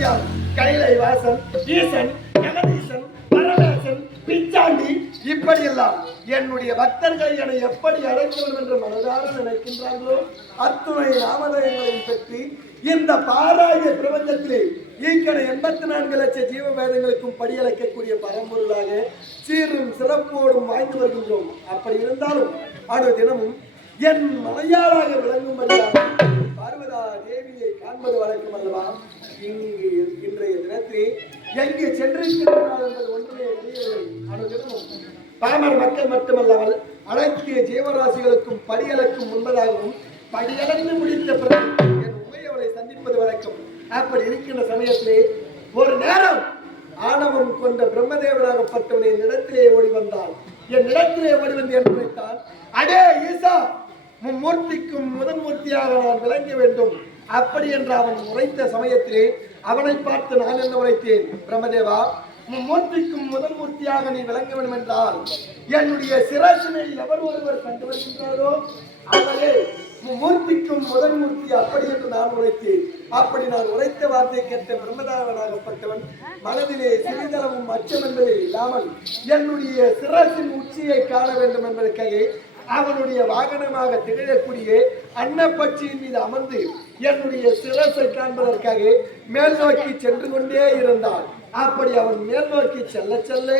இப்படியால் கைலை வாசன், ஈசன், ஜெகதீசன், பரமேசன், பிச்சாண்டி இப்படியெல்லாம் என்னுடைய பக்தர்கள் என எப்படி அழைக்கணும் என்று மனதார நினைக்கின்றார்களோ அத்துணை நாமதயங்களையும் பற்றி இந்த பாராய பிரபஞ்சத்திலே ஈக்கணை 84 லட்சம் ஜீவ வேதங்களுக்கும் படியழைக்கக்கூடிய பரம்பொருளாக சீரும் சிறப்போடும் வாழ்ந்து வருகின்றோம். அப்படி இருந்தாலும் அடு தினமும் என் மனையாளாக விளங்கும்படியாக பார்வதா தேவியை காண்பது வழக்கம் அல்லவா? இங்கு இன்றைய தினத்திலே எங்கு சென்றிருக்கிறார்கள் என்பது ஒன்றுமே தெரியவில்லை. அடு தினமும் பாமர் மக்கள் மட்டுமல்லாமல் அனைத்து ஜீவராசிகளுக்கும் படியளக்கும் முன்பதாகவும் படியளந்து முடித்த பிறகு என் உமையவளை சந்திப்பது வழக்கம். அப்படி இருக்கின்ற சமயத்திலே ஒரு நேரம் ஆணவம் கொண்ட பிரம்மதேவனாகப்பட்டவன் என் இடத்திலே ஓடி வந்தான். என் இடத்திலே ஓடி வந்து என்று நினைத்தான், அடே ஈசா, மும்மூர்த்திக்கும் முதன்மூர்த்தியாக நான் விளங்க வேண்டும். அப்படி என்று அவன் உரைத்த சமயத்திலே அவனை பார்த்து நான் என்ன உரைத்தேன், பிரம்மதேவா, மும்மூர்த்திக்கும் முதன்மூர்த்தியாக நீ விளங்க வேண்டும் என்றால் என்னுடைய சிரசினை எவர் ஒருவர் கண்டு வருகின்றாரோ அவரே மும்மூர்த்திக்கும் முதன்மூர்த்தி. அப்படி என்று நான் உரைத்தேன். அப்படி நான் உரைத்த வார்த்தை கேட்ட பிரம்மதேவனாகப்பட்டவன் மனதிலே சிறிதளவும் அச்சம் என்பதே இல்லாமல் என்னுடைய சிரசின் உச்சியை காண வேண்டும் என்பதற்காக அவனுடைய வாகனமாக திகழக்கூடிய அன்னப்பட்சியின் மீது அமர்ந்து என்னுடைய சிரசை காண்பதற்காக மேல் நோக்கி சென்று கொண்டே இருந்தான். அப்படி அவன் மேல் நோக்கி செல்ல செல்ல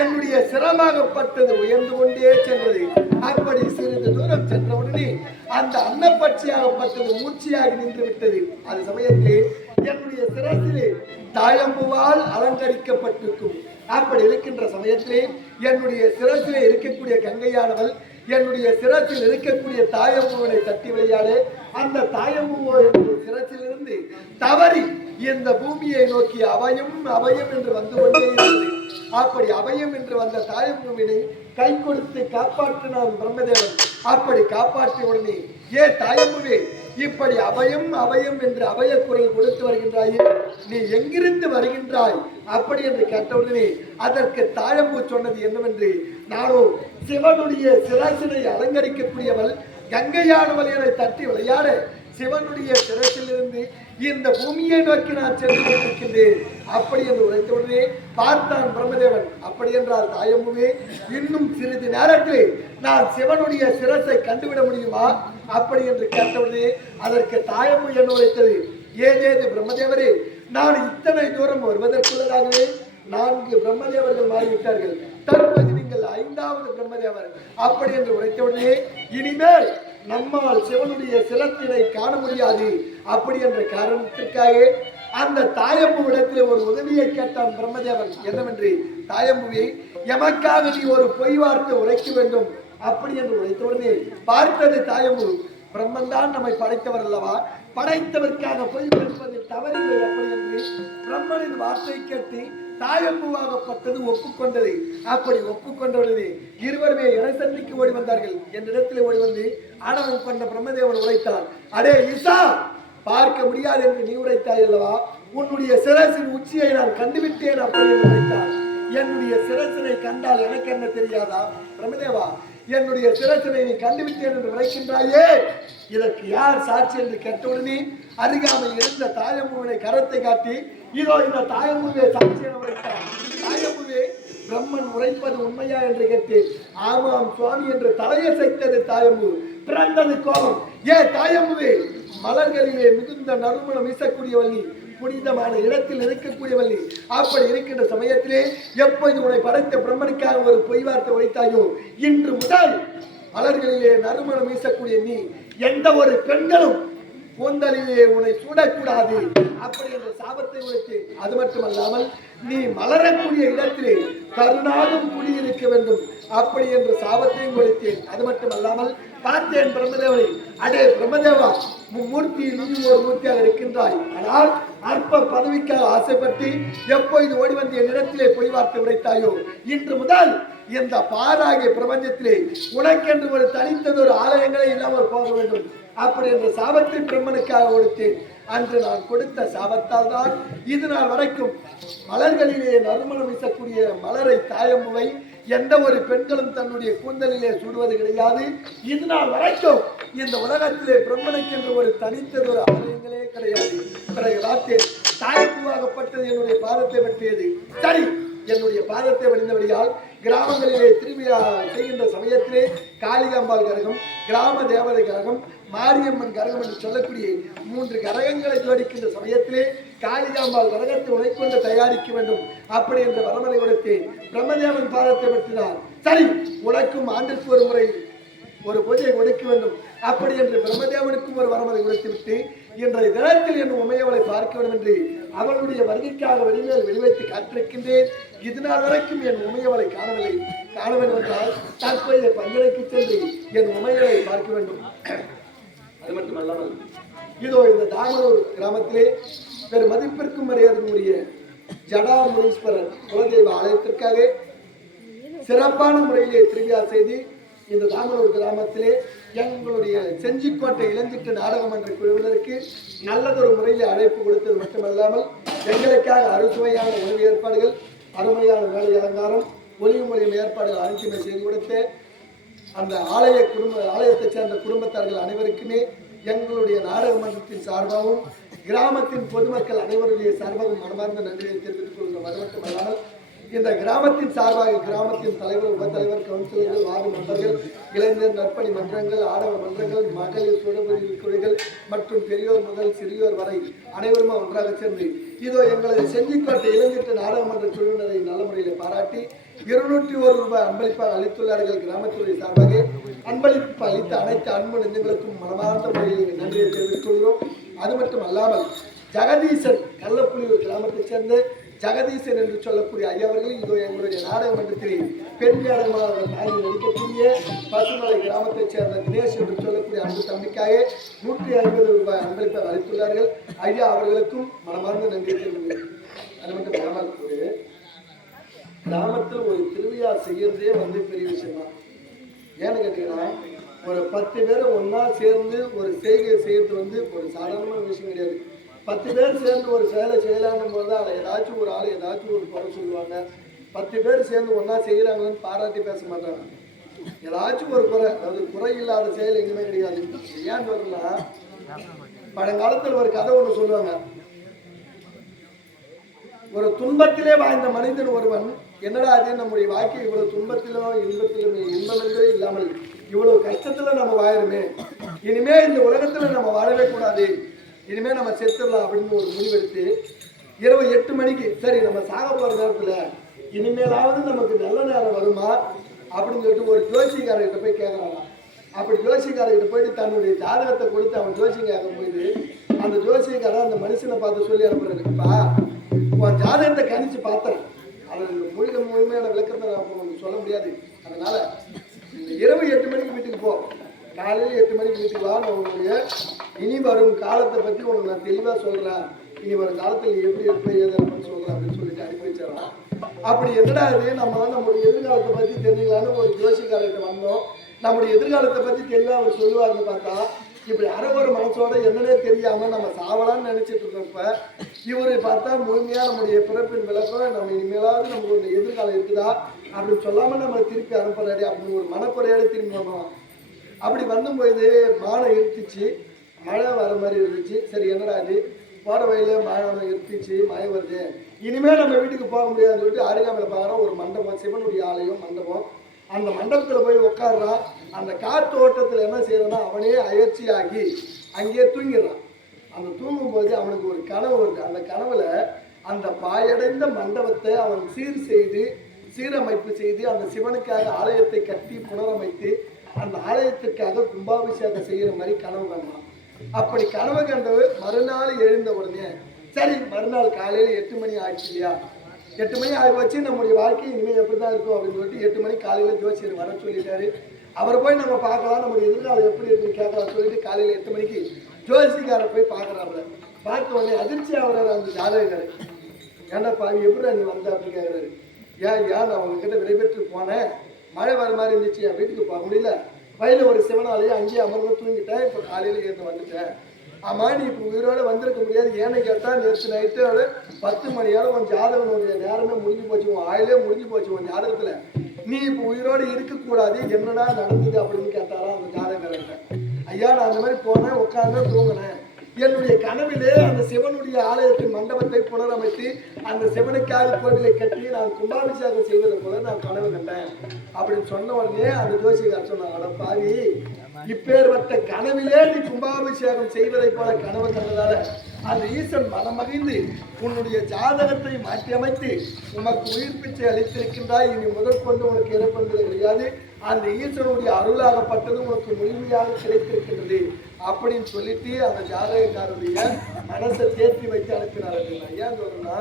என்னுடைய சிரமாகப்பட்டது உயர்ந்து கொண்டே சென்றது. அப்படி சிறிது தூரம் சென்றவுடனே அந்த அன்னப்பட்சியாகப்பட்டது மூர்ச்சியாகி நின்று விட்டது. அது சமயத்திலே என்னுடைய சிரசிலே தாழம்புவால் அலங்கரிக்கப்பட்டிருக்கும். அப்படி இருக்கின்ற சமயத்திலே என்னுடைய சிரசிலே இருக்கக்கூடிய கங்கையானவள் என்னுடைய சிரசில் இருக்கக்கூடிய தாயம்பூவனை தட்டி விளையாட அந்த தாயம்பூவோ என்னுடைய சிரசிலிருந்து தவறி இந்த பூமியை நோக்கி அபயம் அபயம் என்று வந்து கொண்டே இருந்தது. அப்படி அபயம் என்று வந்த தாயம்பூவினை கை கொடுத்து காப்பாற்றினான் பிரம்மதேவன். அப்படி காப்பாற்றிய உடனே, ஏ தாயம்பூவே, இப்படி அபயம் அபயம் என்று அபய குரல் கொடுத்து வருகின்றாயே, நீ எங்கிருந்து வருகின்றாய் அப்படி என்று கேட்டவுடனே அதற்கு தாயம்பூ சொன்னது என்னவென்று, நானோ சிவனுடைய சிரசினை அலங்கரிக்கக்கூடியவள் கங்கையானவள் என தட்டி விளையாட சிவனுடைய சிரசிலிருந்து இந்த பூமியை நோக்கி நான் சென்று கொண்டிருக்கின்றேன் அப்படி என்று உரைத்தவுடனே பார்த்தான் பிரம்மதேவன். அப்படி என்றால் தாயம்புவே, இன்னும் சிறிது நேரத்தில் நான் சிவனுடைய சிரசை கண்டுவிட முடியுமா அப்படி என்று கேட்டவுடனே அதற்கு தாயம்பு என்ன உரைத்தது, ஏதேது பிரம்மதேவரே, நான் இத்தனை தூரம் வருவதற்குள்ளதாகவே 4 பிரம்மதேவர்கள் மாறிவிட்டார்கள். தற்போது நீங்கள் 5வது பிரம்மதேவர் அப்படி என்று உரைத்தவுடனே இனிமேல் நம்மால் சிவனுடைய சிரத்தினை காண முடியாது அப்படி என்ற காரணத்திற்காக அந்த தாயம்பு இடத்திலே ஒரு உதவியை கேட்டான் பிரம்மதேவன். என்னவென்று, தாயம்புவை, எமக்காக நீ ஒரு பொய் வார்த்தை உரைக்க வேண்டும் அப்படி என்று உரைத்தவுடனே பார்த்தது தாயம்பு, பிரம்மன் தான் நம்மை படைத்தவர் அல்லவா, படைத்தவர்க்காக பொய் பேசுவதில் தவறில்லை அப்படி என்று பிரம்மனின் வார்த்தை கேட்டு தாயம்பூவாகப்பட்டது ஒப்புக்கொண்டது. அப்படி ஒப்புக்கொண்டவுடனே இருவருமே இனசந்திக்கு ஓடி வந்தார்கள். என்னிடத்தில் ஓடி வந்து ஆணவம் கொண்ட பிரம்மதேவன் உரைத்தான், அடே ஈசா, பார்க்க முடியாது என்று நீ உரைத்தாய் அல்லவா, உன்னுடைய சிரசின் உச்சியை நான் கண்டுவிட்டேன் அப்படி என்று உரைத்தான். என்னுடைய சிரசினை கண்டால் எனக்கு என்ன தெரியாதா பிரம்மதேவா, என்னுடைய சிரசினை நீ கண்டுவிட்டேன் என்று உரைக்கின்றாயே, இதற்கு யார் சாட்சி என்று கேட்டவுடனே அருகாமல் இருந்த தாயம்பூவினை கரத்தை காட்டி, இதோ இந்த தாயம்பூவே சாட்சி என உரைத்தார். தாயம்பூவே, பிரம்மன் உரைப்பது உண்மையா என்று கேட்டேன். ஆமாம் சுவாமி என்று தலையசைத்தது தாயம்பூ. பிறந்தது கோபம். ஏ தாயம்பூவே, மலர்களிலே மிகுந்த நறுமணம் வீசக்கூடியவள்ளி, புனிதமான இடத்தில் இருக்கக்கூடியவள்ளி, அப்படி இருக்கின்ற சமயத்திலே எப்போது உன்னை படைத்த பிரம்மனுக்காக ஒரு பொய் வார்த்தை உரைத்தாயோ, இன்று முதல் மலர்களிலே நறுமணம் வீசக்கூடிய நீ எந்த ஒரு பெண்களும் கூந்தலிலே உன்னை சூடக்கூடாது அப்படி என்ற சாபத்தை உரைத்து, அது மட்டுமல்லாமல் நீ மலரக்கூடிய இடத்திலே கருணாகும் குடியிருக்க வேண்டும் அப்படி என்ற சாபத்தையும் உரைத்தேன். அது மட்டுமல்லாமல் பார்த்தேன் பிரம்மதேவனை, அடே பிரம்மதேவா, மும்மூர்த்தியில் நீ ஒரு மூர்த்தியாக இருக்கின்றாய். ஆனால் அற்ப பதவிக்காக ஆசைப்பட்டு எப்போது ஓடி வந்து என்னிடத்திலே பொய் வார்த்தை உரைத்தாயோ, இன்று முதல் இந்த பாராகிய பிரபஞ்சத்திலே உனக்கென்று ஒரு தனித்ததொரு ஆலயங்களே இல்லாமல் போக வேண்டும் அப்படி என்ற சாபத்தை பிரம்மனுக்காக கொடுத்தேன். அன்று நான் கொடுத்த சாபத்தால் தான் இது நாள் வரைக்கும் மலர்களிலே நறுமணம் வீசக்கூடிய மலரை தாயம்புவை எந்த ஒரு பெண்களும் தன்னுடைய கூந்தலிலே சுடுவது கிடையாது. இது நாள் வரைக்கும் இந்த உலகத்திலே பிரம்மனுக்கு என்று ஒரு தனித்ததொரு ஆலயங்களே கிடையாது. பிறகு பார்த்தேன் தாய்ப்பூவாகப்பட்டது என்னுடைய பாதத்தை வெட்டியது. சரி, என்னுடைய பாதத்தை வடிந்தபடியால் கிராமங்களிலே திரும்பியா செய்கின்ற சமயத்திலே காளிகாம்பாள் கரகம், கிராம தேவதை கரகம், மாரியம்மன் கரகம் என்று சொல்லக்கூடிய 3 கரகங்களை ஜோடிக்கின்ற சமயத்திலே காளிகாம்பாள் கரகத்தை உனைக்கொண்டு தயாரிக்க வேண்டும் அப்படி என்ற வரமனை கொடுத்து பிரம்மதேவன் பாதத்தை வெட்டினார். சரி, உனக்கும் ஆண்டிற்கு ஒரு முறை ஒரு பூஜை கொடுக்க வேண்டும் அப்படி என்று பிரம்மதேவனுக்கும் ஒரு வரமனை கொடுத்துவிட்டு இன்றைய தினத்தில் என் உமையவளை பார்க்க வேண்டும் என்று அவளுடைய வருகைக்காக வெளிமேல் வெளிவைத்து காத்திருக்கின்றேன். இதுநாள் வரைக்கும் என் உமையவளை காணவில்லை. காண வேண்டும் என்றால் தற்போதைய பஞ்சனைக்கு சென்று என் உமையவளை பார்க்க வேண்டும். அது மட்டுமல்லாமல் இதோ இந்த தாமனூர் கிராமத்திலே வேறு மதிப்பிற்கும் மரியாதைக்குரிய ஜடாமுனீஸ்வரர் குலதெய்வ ஆலயத்திற்காக சிறப்பான முறையிலே திருவிழா செய்து இந்த தாமனூர் கிராமத்திலே எங்களுடைய செஞ்சிக்கோட்டை இளஞ்சிட்டு நாடகம் என்ற குழுவினருக்கு நல்லதொரு முறையில் அழைப்பு கொடுத்தது மட்டுமல்லாமல் எங்களுக்காக அறுசுவையான உணவு ஏற்பாடுகள், அருமையான வேலை அலங்காரம், ஒளியும் மொழியும் ஏற்பாடுகள் அனைத்துமே செய்து கொடுத்த அந்த ஆலயத்தைச் சேர்ந்த குடும்பத்தார்கள் அனைவருக்குமே எங்களுடைய நாடக மன்றத்தின் சார்பாகவும் கிராமத்தின் பொதுமக்கள் அனைவருடைய சார்பாகவும் மனமார்ந்த நன்றியை தெரிவித்துக் கொள்கிறோம். அது மட்டுமல்லாமல் இந்த கிராமத்தின் சார்பாக கிராமத்தின் தலைவர், உபத்தலைவர், கவுன்சிலர்கள், வார்டு மெம்பர்கள், இளைஞர் நற்பணி மன்றங்கள், ஆடவர் மன்றங்கள், மகளிர் சுடபுரி குழுக்கள் மற்றும் பெரியோர் முதல் சிறியோர் வரை அனைவரும் ஒன்றாக சேர்ந்து இதோ எங்களது செஞ்சிக்கோட்டை இளைஞர் நாடாளுமன்ற குழுவினரை நல்ல முறையில் பாராட்டி 201 ரூபாய் அன்பளிப்பாக அளித்துள்ளார்கள். கிராமத்துறை சார்பாக அன்பளிப்பு அளித்த அனைத்து அன்பு நெஞ்சங்களுக்கும் மனமார்ந்த முறையில் நன்றியை தெரிவித்துக் கொள்கிறோம். அது மட்டும் அல்லாமல் ஜெகதீசன் கள்ளப்புலியூர் கிராமத்தைச் சேர்ந்த ஜெகதீசன் என்று சொல்லக்கூடிய ஐயாவர்கள் இதோ எங்களுடைய நாடக மன்றத்தில் பெண் நாடகமாக தாங்கி நடிக்கக்கூடிய பசுமலை கிராமத்தைச் சேர்ந்த தினேஷ் என்று சொல்லக்கூடிய அன்பு தம்பிக்காக 150 ரூபாய் அன்பளிப்பை அளித்துள்ளார்கள். ஐயா அவர்களுக்கும் மனமார்ந்த நன்றி தெரிவிக்கிறேன். அது மட்டும் இல்லாமல் ஒரு கிராமத்தில் ஒரு திருவிழா செய்யறதே பெரிய விஷயம் தான். ஏன்னு கேட்டீங்கன்னா ஒரு 10 பேரை ஒன்னா சேர்ந்து ஒரு செய்கை செய்யறது ஒரு சாதாரணமான விஷயம் கிடையாது. 10 பேர் சேர்ந்து ஒரு செயலை செய்யலான்னும் போது அதில் ஏதாச்சும் ஒரு ஆள் ஏதாச்சும் ஒரு குறை சொல்லுவாங்க. 10 பேர் சேர்ந்து ஒன்றா செய்கிறாங்கன்னு பாராட்டி பேச மாட்டாங்க. ஏதாச்சும் ஒரு குறை, அதாவது குறை இல்லாத செயல் எங்குமே கிடையாது. ஏன்னு சொல்லணும்னா பழங்காலத்தில் ஒரு கதை ஒன்று சொல்லுவாங்க. ஒரு துன்பத்திலே வாழ்ந்த மனிதன் ஒருவன் என்னடா அது நம்முடைய வாழ்க்கை இவ்வளவு துன்பத்திலும் இன்பத்திலும் இன்பம் என்றே இல்லாமல் இவ்வளவு கஷ்டத்துல நம்ம வாழணுமே, இனிமே இந்த உலகத்துல நம்ம வாழவே கூடாது, இனிமே நம்ம செத்துடலாம் அப்படின்னு ஒரு முடிவெடுத்து இரவு 8 மணிக்கு சரி நம்ம சாக போற நேரத்துல இனிமேலாவது நமக்கு நல்ல நேரம் வருமா அப்படின்னு சொல்லிட்டு ஒரு ஜோசிக்காரர்கிட்ட போய் கேட்கறாங்க. அப்படி ஜோசிக்காரர்கிட்ட போயிட்டு தன்னுடைய ஜாதகத்தை கொடுத்து அவன் ஜோசிக்காரன் போயிட்டு அந்த ஜோசிக்காரன் அந்த மனுஷனை பார்த்து சொல்லி அனுப்புறதுப்பா உன் ஜாதகத்தை கணிச்சு பார்த்தேன், அது முழுமையான விளக்கத்தை நான் சொல்ல முடியாது, அதனால இந்த இரவு 8 மணிக்கு வீட்டுக்கு போ, காலையில் 8 மணிக்கு வீட்டுக்கு வா, நான் உன்னுடைய இனி வரும் காலத்தை பற்றி உனக்கு நான் தெளிவாக சொல்கிறேன், இனி வரும் காலத்தில் நீ எப்படி இருப்ப ஏதாவது சொல்கிறேன் அப்படின்னு சொல்லிட்டு அனுப்பி வச்சிடலாம். அப்படி என்னடா இது நம்ம நம்முடைய எதிர்காலத்தை பற்றி தெரிஞ்சுக்கலான்னு ஒரு ஜோசிக்காரர்கிட்ட வந்தோம். நம்முடைய எதிர்காலத்தை பற்றி தெளிவாக அவர் சொல்லுவார்னு பார்த்தா இப்படி ஒரு மனசோட என்னன்னே தெரியாமல் நம்ம சாவலான்னு நினச்சிட்டு இருக்கப்ப இவரை பார்த்தா முழுமையாக நம்முடைய பிறப்பின் விளக்கம் நம்ம இனிமேலாவது நமக்கு ஒரு எதிர்காலம் இருக்குதா அப்படின்னு சொல்லாமல் நம்ம திருப்பி அனுப்புறாடி அப்படின்னு ஒரு மனக்குறையோட திரும்பி வந்தோம். அப்படி வந்தும்போது மானம் இருந்துச்சு, மழை வர மாதிரி இருந்துச்சு. சரி என்னடா இது போகிற வயலில் மழை இருந்துச்சு, மழை வருது, இனிமேல் நம்ம வீட்டுக்கு போக முடியாதுன்னு சொல்லிட்டு அருகாமையில் பார்க்குறோம் ஒரு மண்டபம், சிவனுடைய ஆலயம் மண்டபம். அந்த மண்டபத்தில் போய் உட்காடுறான். அந்த காற்று ஓட்டத்தில் என்ன செய்யறான்னா அவனே அயற்சியாகி அங்கேயே தூங்கிடுறான். அந்த தூங்கும்போது அவனுக்கு ஒரு கனவு வருது. அந்த கனவுல அந்த பாயடைந்த மண்டபத்தை அவன் சீரமைப்பு செய்து அந்த சிவனுக்காக ஆலயத்தை கட்டி புனரமைத்து அந்த ஆலயத்திற்காக கும்பாபிஷேகம் செய்கிற மாதிரி கனவு கண்டான். அப்படி கனவு கண்டவர் மறுநாள் எழுந்த உடனே சரி மறுநாள் காலையில் 8 மணி ஆயிடுச்சு இல்லையா, 8 மணி ஆகி வச்சு நம்முடைய வாழ்க்கை இனிமேல் எப்படி தான் இருக்கும் அப்படின்னு சொல்லிட்டு 8 மணி காலையில் ஜோசியர் வர சொல்லிட்டாரு. அவரை போய் நம்ம பார்க்கலாம், நம்முடைய எதிர்காலம் எப்படி இருக்குன்னு கேட்கலாம் சொல்லிட்டு காலையில் 8 மணிக்கு ஜோசிக்காரை போய் பார்க்குறாப்புல. பார்த்த உடனே அதிர்ச்சி ஆகிறாரு அந்த ஜாதகர். ஏன்டா பாவி எப்படி நீ வந்த அப்படின்னு கேட்குறாரு. ஏன் நான் உங்ககிட்ட விடைபெற்று போனேன், மழை வர மாதிரி இருந்துச்சு, என் வீட்டுக்கு போக முடியல, வயலில் ஒரு சிவனாலேயே அங்கேயே அமர்ந்து தூங்கிட்டேன், இப்போ காலையில் ஏற்று வந்துட்டேன். ஆமாம் நீ இப்போ உயிரோடு வந்திருக்க முடியாது, ஏன்னு கேட்டால் நேற்று நைட்டு 10 மணியோட உன் ஜாதகனுடைய நேரமே முடிஞ்சு போச்சு, உன் ஆயிலே முடிஞ்சு போச்சு உன் ஜாதகத்தில், நீ இப்போ உயிரோடு இருக்கக்கூடாது, என்னடா நடந்தது அப்படின்னு கேட்டாரா அந்த ஜாதகர்கிட்ட. ஐயா நான் அந்த மாதிரி போனேன், உட்காந்து தூங்கினேன், என்னுடைய கனவிலே அந்த சிவனுடைய ஆலயத்தின் மண்டபத்தை புனரமைத்து அந்த சிவனுக்காக கோவிலை கட்டி நான் கும்பாபிஷேகம் செய்வது போல நான் கனவு கண்டேன் அப்படின்னு சொன்ன உடனே அந்த ஜோசிகார் சொன்னாங்க, பாவி இப்பேற்பட்ட கனவிலே நீ கும்பாபிஷேகம் செய்வதை போல கனவு கண்டதால அந்த ஈசன் மனமகிழ்ந்து உன்னுடைய ஜாதகத்தை மாற்றி அமைத்து உனக்கு உயிர் பிச்சை அளித்திருக்கின்றாய். இனி முதல் கொண்டு உனக்கு இறப்பது கிடையாது. அந்த ஈசனுடைய அருளாகப்பட்டது உனக்கு முழுமையாக கிடைத்திருக்கின்றது அப்படின்னு சொல்லிட்டு அந்த ஜாதகக்காரருடைய மனசை தேர்த்தி வைத்து அனுப்பினார்கள். ஏன் சொல்றேன்னா,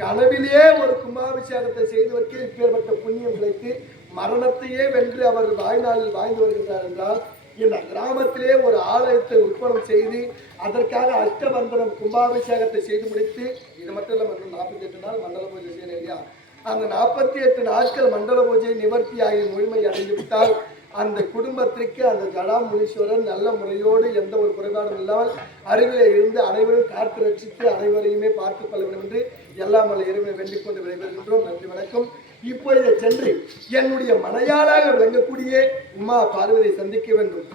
கனவிலே ஒரு கும்பாபிஷேகத்தை செய்தவருக்கு இப்பேற்பட்ட புண்ணியம் கிடைத்து மரணத்தையே வென்று அவர் வாழ்நாளில் வாழ்ந்து வருகின்றார் என்றால், இந்த கிராமத்திலே ஒரு ஆலயத்தை உற்பத்தி செய்து அதற்காக அஷ்டபந்தனம் கும்பாபிஷேகத்தை செய்து முடித்து, இது மட்டும் இல்லாமல் 48 நாள் மண்டல பூஜை செய்யணும் இல்லையா, அந்த 48 நாட்கள் மண்டல பூஜை நிவர்த்தி ஆகிய முழுமை அடைந்துவிட்டால் அந்த குடும்பத்திற்கு அந்த ஜடாமுனீஸ்வரன் நல்ல முறையோடு எந்த ஒரு குறைபாடும் இல்லாமல் அருகிலே இருந்து அனைவரும் காத்து ரட்சித்து அனைவரையுமே பார்த்துக் கொள்ள வேண்டும் என்று எல்லாம் வல்ல இறைவனை வேண்டிக் கொண்டு விடைபெறுகின்றோம். நன்றி, வணக்கம். இப்பொழுது சென்று என்னுடைய மனையாளாக விளங்கக்கூடிய உமா பார்வதியை சந்திக்க வேண்டும்.